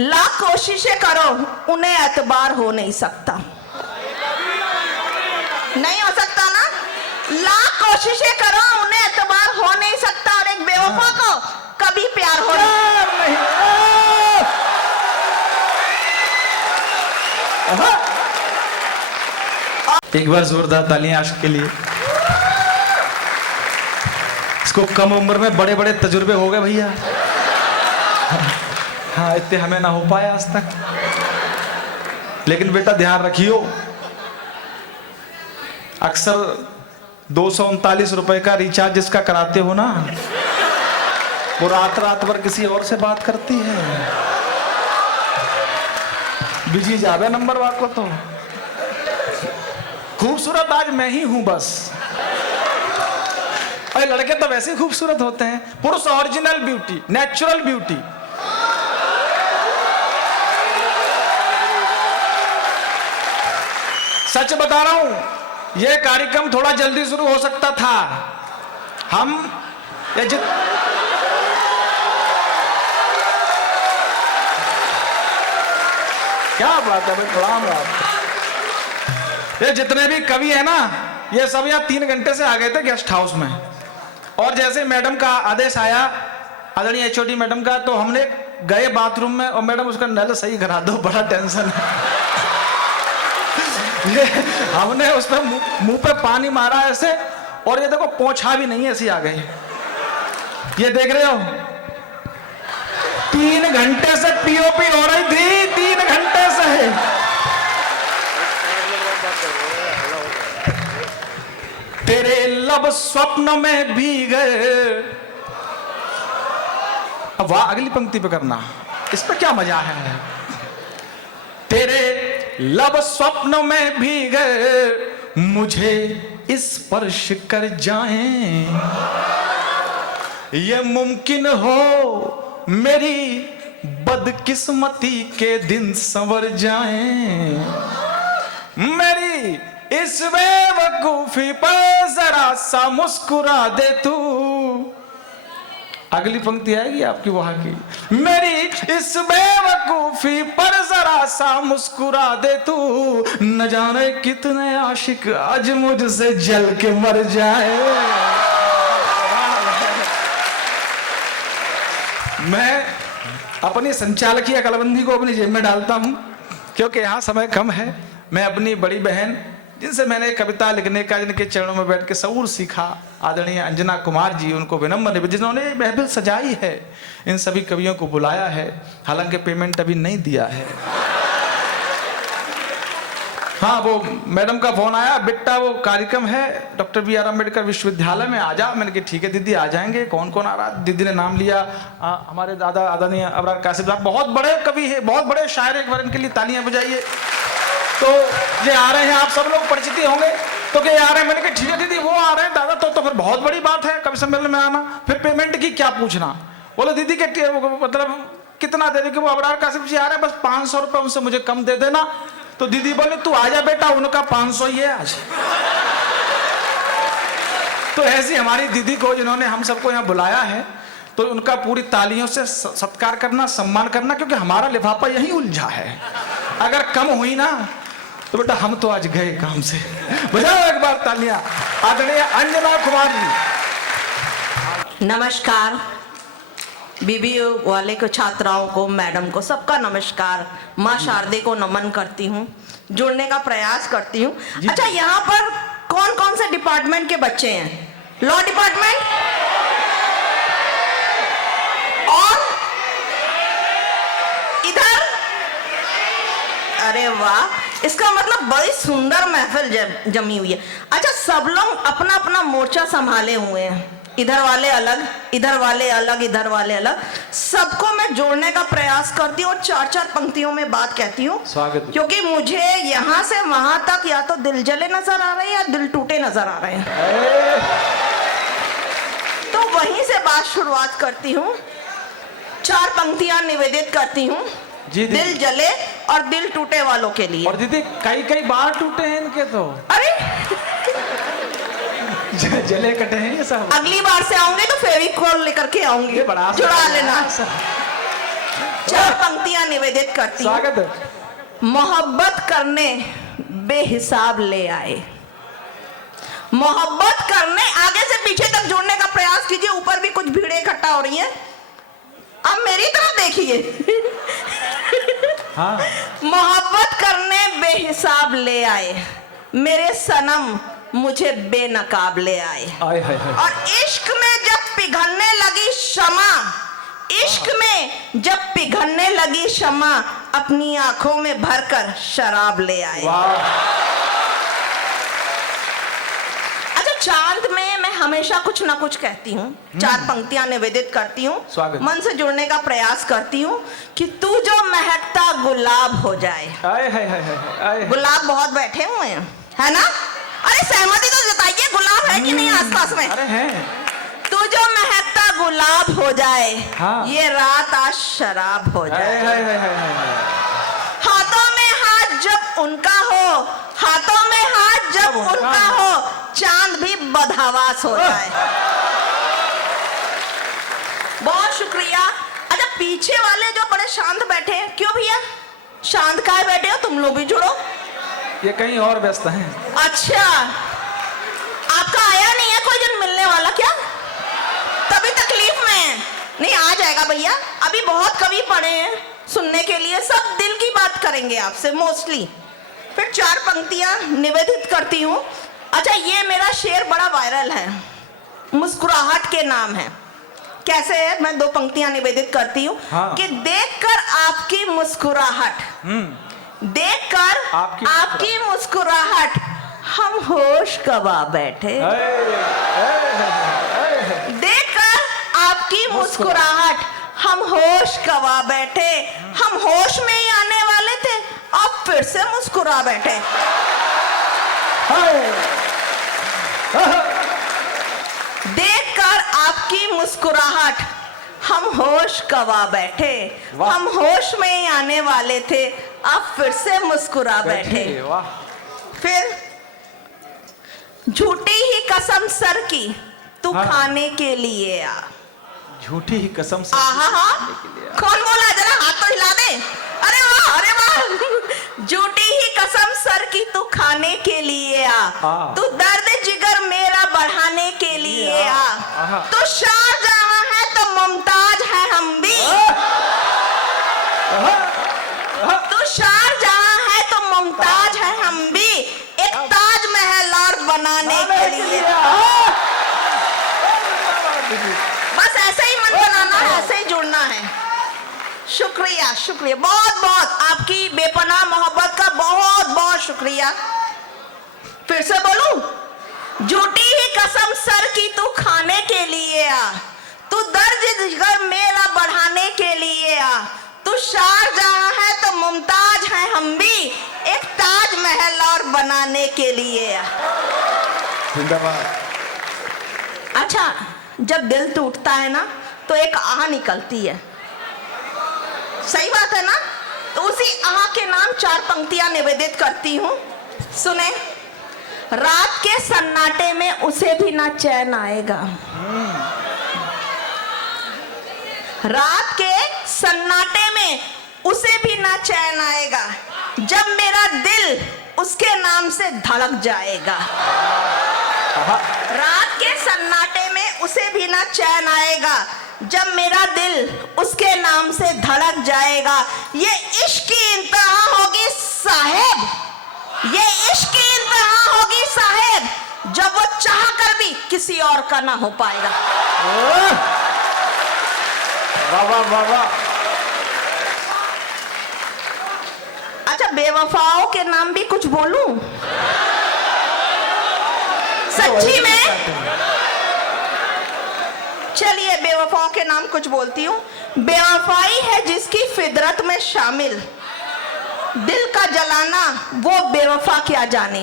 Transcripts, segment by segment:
लाख कोशिशें करो उन्हें एतबार हो नहीं सकता। नहीं हो सकता ना? लाख कोशिशें करो उन्हें एतबार हो नहीं सकता, और एक बेवफा को कभी प्यार हो नहीं। एक बार जोरदार तालियां आशिक के लिए। इसको कम उम्र में बड़े बड़े तजुर्बे हो गए भैया। हाँ, इतने हमें ना हो पाया आज तक। लेकिन बेटा ध्यान रखियो, अक्सर 239 रुपए का रिचार्ज जिसका कराते हो ना, वो रात रात भर किसी और से बात करती है। बिजी जावे नंबर वाको तो। खूबसूरत आज मैं ही हूं बस। अरे लड़के तो वैसे ही खूबसूरत होते हैं। पुरुष ओरिजिनल ब्यूटी, नेचुरल ब्यूटी। सच बता रहा हूं, यह कार्यक्रम थोड़ा जल्दी शुरू हो सकता था। हम क्या बात है भाई, प्रणाम आपको। ये जितने भी कवि है ना, ये सब यहाँ 3 घंटे से आ गए थे गेस्ट हाउस में। और जैसे मैडम का आदेश आया, आदरणीय एचओडी मैडम का, तो हमने गए बाथरूम में और मैडम उसका नल सही करा दो, बड़ा टेंशन है। हमने उस पर मुंह पे पानी मारा ऐसे, और ये देखो पोंछा भी नहीं, ऐसे आ गए। ये देख रहे हो, 3 घंटे से पीओपी हो रही थी, 3 घंटे से। तेरे लब स्वप्न में भीगे। अब वाह, अगली पंक्ति पे करना, इस पे क्या मजा है। तेरे लब स्वप्न में भीगे, मुझे स्पर्श कर जाएं। ये मुमकिन हो मेरी बदकिस्मती के दिन संवर जाएं। मेरी इस बेवकूफी पर जरा सा मुस्कुरा दे तू। अगली पंक्ति आएगी आपकी वहां की। मेरी इस बेवकूफी पर जरा सा मुस्कुरा दे तू। न जाने कितने आशिक आज मुझसे जल के मर जाए। मैं अपनी संचालकीय अकलबंदी को अपनी जेब में डालता हूं, क्योंकि यहां समय कम है। मैं अपनी बड़ी बहन, जिनसे मैंने कविता लिखने का, जिनके चरणों में बैठ के शऊर सीखा, आदरणीय अंजना कुमार जी, उनको विनम्र निवेदन, जिन्होंने महफिल सजाई है, इन सभी कवियों को बुलाया है। हालांकि पेमेंट अभी नहीं दिया है। हाँ, वो मैडम का फोन आया, बेटा वो कार्यक्रम है डॉक्टर बी आर अम्बेडकर विश्वविद्यालय में, आ जा। मैंने कहा ठीक है दीदी, आ जाएंगे। कौन कौन आ रहा? दीदी ने नाम लिया, हमारे दादा आदरणीय अबरार कासिम साहब, बहुत बड़े कवि है, बहुत बड़े शायर, एक बार इनके लिए तालियां बजाइए। तो ये आ रहे हैं, आप सब लोग परिचित होंगे। तो क्या आ रहे हैं? मैंने कहा ठीक है दीदी, वो आ रहे हैं दादा, तो फिर बहुत बड़ी बात है कवि सम्मेलन में आना। फिर पेमेंट की क्या पूछना? बोले दीदी के मतलब कितना दे देंगे? वो अबरार कासिम जी आ रहे हैं, बस 500 रुपये उनसे मुझे कम दे देना। तो दीदी बोले तू आ जा बेटा, उनका 500 ही है आज। तो ऐसी हमारी दीदी को, जिन्होंने हम सबको यहाँ बुलाया है, तो उनका पूरी तालियों से सत्कार करना, सम्मान करना, क्योंकि हमारा लिफाफा यही उलझा है। अगर कम हुई ना तो बेटा हम तो आज गए काम से। बजाओ एक बार तालियां आदरणीय अंजना कुमार जी। नमस्कार बीबीओ वाले को, छात्राओं को, मैडम को, सबका नमस्कार। माँ शारदे को नमन करती हूँ, जुड़ने का प्रयास करती हूँ। अच्छा, यहाँ पर कौन कौन से डिपार्टमेंट के बच्चे हैं? लॉ डिपार्टमेंट और इधर, अरे वाह, इसका मतलब बड़ी सुंदर महफिल जमी हुई है। अच्छा, सब लोग अपना अपना मोर्चा संभाले हुए हैं, इधर वाले अलग, इधर वाले अलग, इधर वाले अलग। सबको मैं जोड़ने का प्रयास करती हूँ और 4-4 पंक्तियों में बात कहती हूँ, क्योंकि मुझे यहाँ से वहां तक या तो दिल जले नजर आ रहे हैं या दिल टूटे नजर आ रहे हैं। तो वहीं से बात शुरुआत करती हूँ, 4 पंक्तियां निवेदित करती हूँ दिल जले और दिल टूटे वालों के लिए। और दीदी कई बार टूटे हैं इनके तो। अरे जले कटे हैं ये सब। अगली बार से आऊंगे तो फेविकॉल लेकर के आऊंगी, जुड़ा लेना। चार पंक्तियां निवेदित करती हूँ। स्वागत है। मोहब्बत करने बेहिसाब ले आए। मोहब्बत करने, आगे से पीछे तक जोड़ने का प्रयास कीजिए। ऊपर भी कुछ भीड़े इकट्ठा हो रही हैं, अब मेरी तरफ देखिए। हाँ। मोहब्बत करने बेहिसाब ले आए, मेरे सनम मुझे बेनकाब ले आए। आय हाय हाय। और इश्क में जब पिघलने लगी शमा, इश्क में जब पिघलने लगी शमा, अपनी आंखों में भरकर शराब ले आए। वाह। अच्छा, चांद में मैं हमेशा कुछ ना कुछ कहती हूँ, चार पंक्तियां निवेदित करती हूँ, स्वागत। मन से जुड़ने का प्रयास करती हूँ कि तू जो महकता गुलाब हो जाए। आय हाय हाय हाय। गुलाब बहुत बैठे हुए हैं, है ना? अरे सहमति तो जताइए, गुलाब है कि नहीं आसपास में? अरे हैं। तू जो महकता गुलाब हो जाए, हाँ। ये रात आज शराब हो जाए। हाय हाय हाय हाय। हाथों में हाथ जब उनका हो, हाथों में हाथ जब उनका हो, चांद भी बदहवास हो जाए। बहुत शुक्रिया। अच्छा, पीछे वाले जो बड़े शांत बैठे हैं, क्यों भैया शांत काहे बैठे हो? तुम लोग भी जुड़ो। ये कहीं और व्यस्त हैं। अच्छा, आपका आया नहीं है कोई जन मिलने वाला क्या? तभी तकलीफ में है। नहीं, आ जाएगा भैया, अभी बहुत कवि पढ़े हैं सुनने के लिए, सब दिल की बात करेंगे आपसे मोस्टली। फिर चार पंक्तियां निवेदित करती हूँ। अच्छा, ये मेरा शेर बड़ा वायरल है, मुस्कुराहट के नाम है। कैसे है? मैं दो पंक्तियां निवेदित करती हूँ। हाँ। कि देखकर आपकी मुस्कुराहट, देखकर आपकी मुस्कुराहट, हम होश गवा बैठे। देखकर आपकी मुस्कुराहट, हम होश गवा बैठे। हम होश में ही आने वाले थे, अब फिर से मुस्कुरा बैठे। देखकर आपकी मुस्कुराहट, हम होश गवा बैठे। हम होश में ही आने वाले थे, अब फिर से मुस्कुरा बैठे। वाह। फिर झूठी ही कसम सर की, तू हाँ। खाने के लिए आ। झूठी ही कसम से। आहा, कौन बोला? जरा हाथ तो हिला दे। अरे वाह, अरे वाह। झूठी ही कसम सर की, तू खाने के लिए आ। तू दर्द जिगर मेरा बढ़ाने के लिए आ। तू शाहजहां है तो मुमताज है हम भी। तू शाहजहां है तो मुमताज है हम भी, एक ताजमहल और बनाने के लिए। बस ऐसे ही मन बनाना है, ऐसे ही जुड़ना है। शुक्रिया, शुक्रिया, बहुत बहुत आपकी बेपनाह मोहब्बत का बहुत बहुत शुक्रिया। फिर से बोलूं? झूठी ही कसम सर की, तू खाने के लिए आ। तू दर्द जिगर मेरा बढ़ाने के लिए आ। तू शाहजहां है तो मुमताज है हम भी, एक ताजमहल और बनाने के लिए आ। जिंदाबाद। अच्छा, जब दिल टूटता है ना तो एक आह निकलती है, सही बात है ना? तो उसी आह के नाम चार पंक्तियां निवेदित करती हूँ। सुने। रात के सन्नाटे में उसे भी ना चैन आएगा। रात के सन्नाटे में उसे भी ना चैन आएगा, जब मेरा दिल उसके नाम से धड़क जाएगा। रात के सन्नाटे में उसे भी ना चैन आएगा, जब मेरा दिल उसके नाम से धड़क जाएगा। ये इश्क की इंतहा होगी साहेब, ये इश्क की इंतहा होगी साहेब, जब वो चाह कर भी किसी और का ना हो पाएगा। वाह वाह वाह वाह। अच्छा, बेवफाओं के नाम भी कुछ बोलूं? सच्ची में? चलिए, बेवफाओं के नाम कुछ बोलती हूँ। बेवफाई है जिसकी फितरत में शामिल, दिल का जलाना वो बेवफा क्या जाने।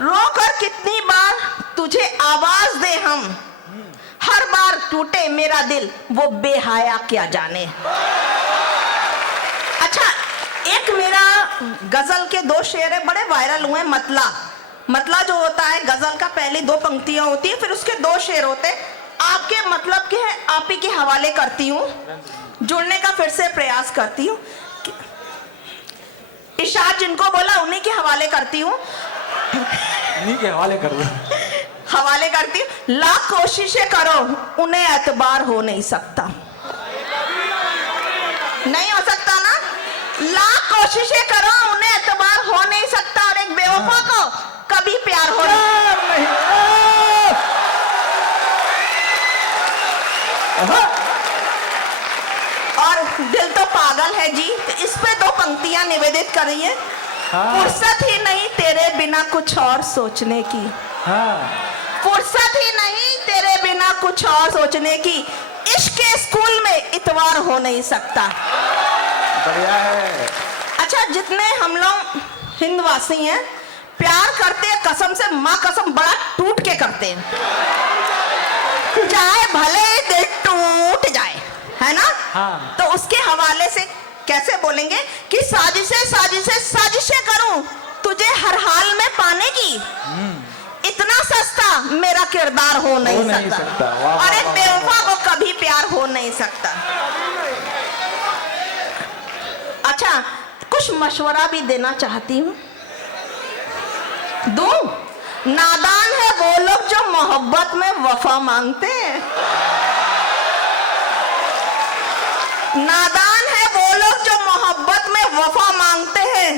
रोकर कितनी बार तुझे आवाज दे हम, हर बार टूटे मेरा दिल वो बेहया क्या जाने। अच्छा, एक मेरा गजल के दो शेर है, बड़े वायरल हुए। मतला जो होता है गजल का, पहली दो पंक्तियां होती है, फिर उसके दो शेर होते हैं। आपके मतलब के हैं, आप ही के हवाले करती हूँ। जुड़ने का फिर से प्रयास करती हूँ। इरशाद जिनको बोला उन्हीं के हवाले करती हूँ, नहीं के हवाले कर दो। हवाले करती हूँ। लाख कोशिशें करो उन्हें एतबार हो नहीं सकता, नहीं हो सकता ना। लाख कोशिशें करो उन्हें एतबार हो नहीं सकता, और एक बेवफा को कभी प्यार हो नहीं। और दिल तो पागल है जी, तो इस पे 2 पंक्तियां निवेदित करिए। फुर्सत ही नहीं तेरे बिना कुछ और सोचने की, फुर्सत ही नहीं तेरे बिना कुछ और सोचने की, इश्क के स्कूल में इतवार हो नहीं सकता। बढ़िया है। अच्छा, जितने हम लोग हिंदवासी हैं, प्यार करते हैं कसम से, माँ कसम बड़ा टूट के करते हैं, चाहे भले दिल टूट जाए, है ना। हाँ। तो उसके हवाले से कैसे बोलेंगे कि साजिशें साजिशें साजिशें करूं तुझे हर हाल में पाने की, इतना सस्ता मेरा किरदार हो नहीं सकता। और एक बेवफा को कभी प्यार हो नहीं सकता। अच्छा, कुछ मशवरा भी देना चाहती हूँ, दूं? नादान है वो लोग जो मोहब्बत में वफा मांगते हैं, नादान है वो लोग जो मोहब्बत में वफा मांगते हैं।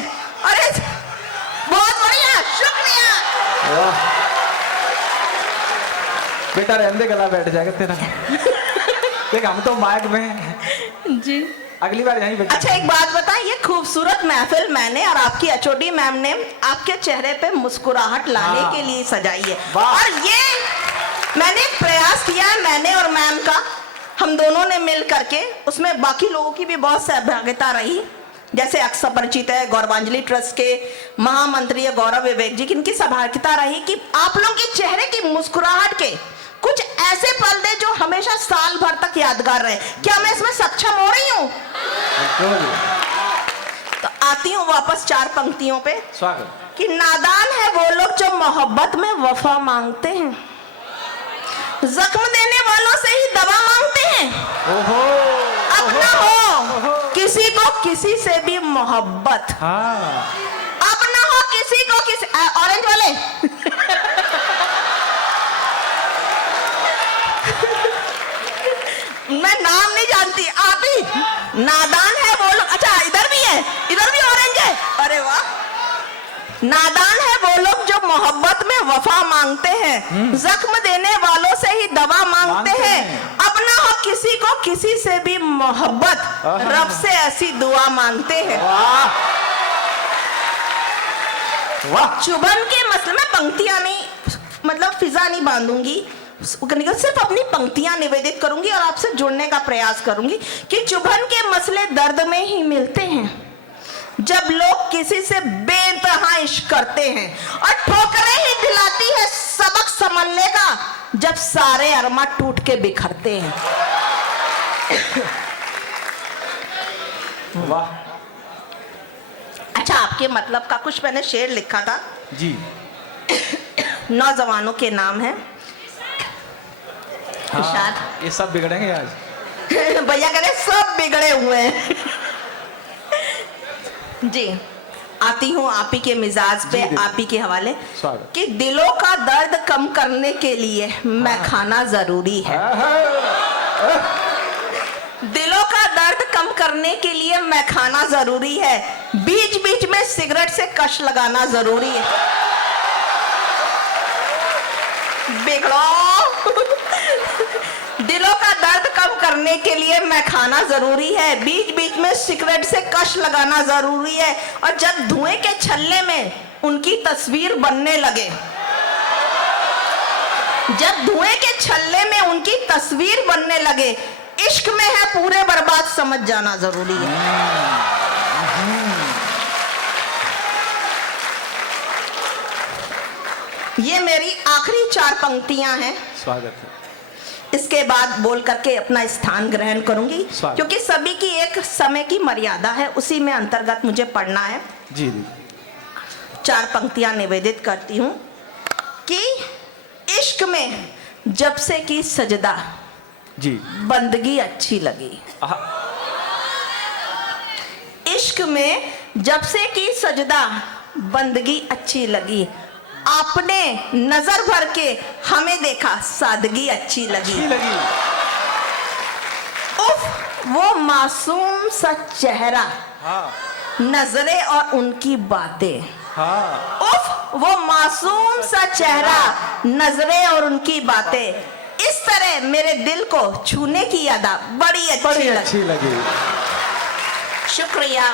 अरे बहुत बढ़िया, शुक्रिया। बेटा रहने दे, गला बैठ जाएगा तेरा। देख हम तो माइक में जी, अगली बार यहीं बैठ। अच्छा, एक बात बताएं, ये खूबसूरत महफिल मैंने और आपकी एचओडी मैम ने आपके चेहरे पे मुस्कुराहट लाने के लिए सजाई है, और ये मैंने प्रयास किया है, मैंने और मैम का, हम दोनों ने मिल करके। उसमें बाकी लोगों की भी बहुत सहभागिता रही, जैसे अक्सर परिचित है गौरवांजलि ट्रस्ट के महामंत्री गौरव विवेक जी की, इनकी सहभागिता रही कि आप लोगों के चेहरे की मुस्कुराहट के कुछ ऐसे पल दे जो हमेशा साल भर तक यादगार रहे। क्या मैं इसमें सक्षम हो रही हूँ? तो आती हूँ वापस 4 पंक्तियों पे। स्वागत। कि नादान है वो लोग जो मोहब्बत में वफा मांगते हैं, जख्म देने वालों से ही दवा मांगते हैं। अब ना हो किसी को किसी से भी मोहब्बत, अब ना हो किसी को किसी। ऑरेंज वाले मैं नाम नहीं जानती, आप ही। नादान है वो लोग, अच्छा इधर भी है, इधर भी ऑरेंज है, अरे वाह। नादान है वो लोग जो मोहब्बत में वफा मांगते हैं, जख्म देने वालों से ही दवा मांगते हैं। अब ना हो किसी को किसी से भी मोहब्बत, रब से ऐसी दुआ मांगते हैं। वाह। चुभन के मसले में पंक्तियां नहीं, मतलब फिजा नहीं बांधूंगी, सिर्फ अपनी पंक्तियां निवेदित करूंगी और आपसे जुड़ने का प्रयास करूंगी कि चुभन के मसले दर्द में ही मिलते हैं जब लोग किसी से बेइंतहा इश्क करते हैं, और ठोकरें ही दिलाती है सबक समझने का जब सारे अरमा टूट के बिखरते हैं। वाह। अच्छा, आपके मतलब का कुछ मैंने शेर लिखा था जी। नौजवानों के नाम है। हाँ, ये सब बिगड़ेंगे आज। भैया कह रहे सब बिगड़े हुए हैं। जी, आती हूँ आप ही के मिजाज पे, आप ही के हवाले कि दिलों का दर्द कम करने के लिए मैं खाना जरूरी है। दिलों का दर्द कम करने के लिए मैं खाना जरूरी है, बीच बीच में सिगरेट से कश लगाना जरूरी है। बिगड़ो। दिलों का दर्द कम करने के लिए मैं खाना जरूरी है, बीच बीच में सिगरेट से कश लगाना जरूरी है, और जब धुएं के छल्ले में उनकी तस्वीर बनने लगे, जब धुएं के छल्ले में उनकी तस्वीर बनने लगे, इश्क में है पूरे बर्बाद समझ जाना जरूरी है। ये मेरी आखिरी 4 पंक्तियां हैं। स्वागत है। इसके बाद बोल करके अपना स्थान ग्रहण करूंगी, क्योंकि सभी की एक समय की मर्यादा है, उसी में अंतर्गत मुझे पढ़ना है। जी जी। 4 पंक्तियां निवेदित करती हूँ कि इश्क में जब से की सजदा जी बंदगी अच्छी लगी। इश्क में जब से की सजदा बंदगी अच्छी लगी, आपने नजर भर के हमें देखा सादगी अच्छी लगी। उफ वो मासूम सा चेहरा, हाँ नजरें और उनकी बातें। हाँ उफ वो मासूम सा चेहरा, नजरें और उनकी बातें, इस तरह मेरे दिल को छूने की अदा बड़ी अच्छी लगी। लगी। शुक्रिया।